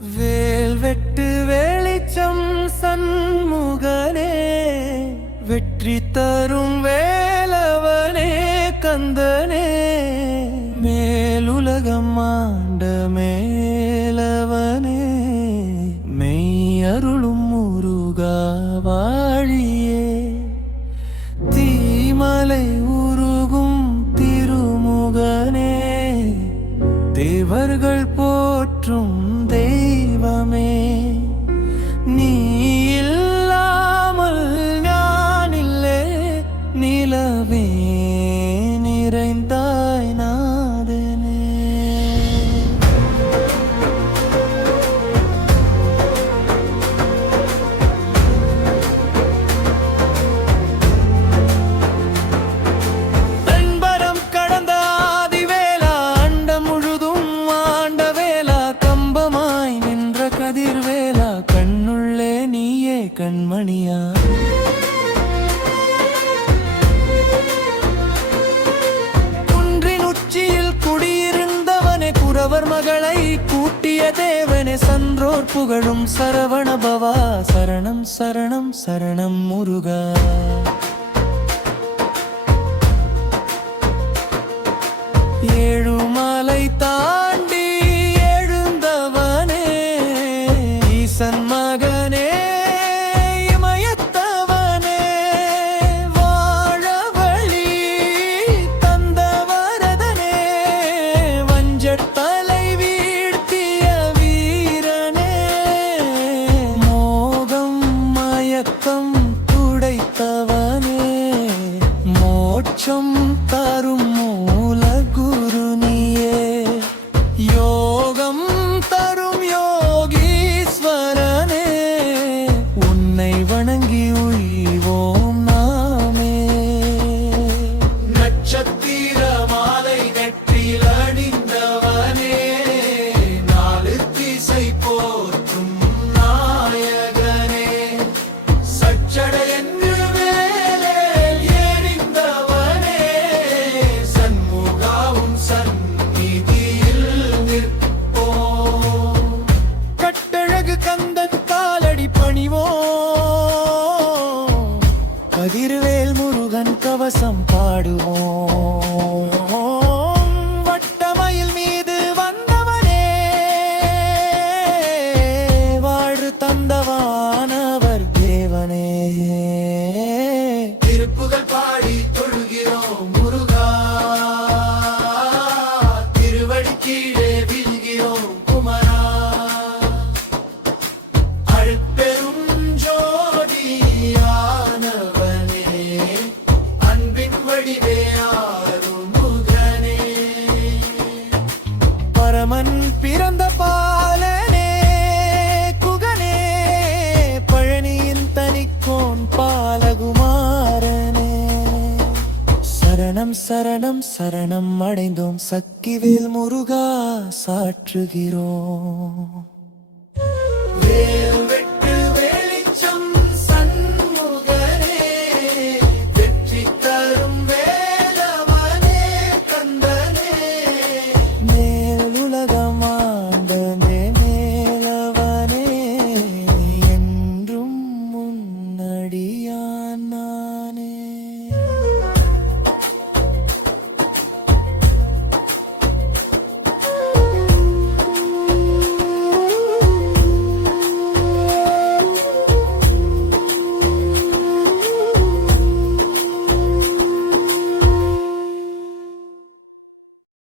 வேல் வெட்டு வெளிச்சம் சண்முகனே, வெற்றி தரும் வேலவனே கந்தனே, மேலுலகம் ஆண்ட மேலவனே, மெய் அருளும் முருகா வாழியே, தீமலை உருகும் திருமுகனே, தேவர்கள் போற்றும் தெய்வமே, நீ இல்லாமல் ஞானில்லே, நிலவே நிறைந்தாய் நாதனே. அன்பரம் கடந்த ஆதிவேலா, அண்டம் முழுதும் ஆண்ட வேலா, கம்பமாய் நின்ற கதிர்வேலா, கண்ணுள்ளே நீயே கண்மணியா, குன்றின் உச்சியில் குடியிருந்தவனே, குறவர் மகளை கூட்டிய தேவனே, சன்றோர் புகழும் சரவண பவா, சரணம் சரணம் சரணம் முருகா. ஏழுமலை தாண்டி எழுந்தவனே, ஈசன் மகனே இமயத்தவனே, வாழவழி தந்த வரதனே, வஞ்சத்தலை வீழ்த்திய வீரனே, மோகம் மயக்கம் துடைத்தவனே, மோட்சம் தரும் யோகம் தரும் யோகீஸ்வரனே, உன்னை வணங்கி உய்வோம் நாமே. நட்சத்திர மாலை நெற்றியில் அணிந்தவனே, நாலு திசை போற்றும் நாயகனே, சச்சடை என்று வேலேல் எறிந்தவனே, சண்முகாவும் கந்தன் காலடி பணிவோம், கதிர்வேல் முருகன் கவசம் பாடுவோம், வட்டமயில் மீது வந்தவனே, வாழ்வு தந்தவானவர் தேவனே, திருப்புகள் பாடி தொழுகிறோம் முருகா, திருவடி கீழே விழுகிறோம் குமரா, பெரும் ஜோதியானவனே, அன்பின் வடிவே ஆறுமுகனே, பரமன் பிறந்த பாலனே குகனே, பழனியின் தனிக்கோன் பாலகுமாரனே, சரணம் சரணம் சரணம் அடைந்தோம் சக்திவேல் முருகா சாற்றுகிறோம். வேல்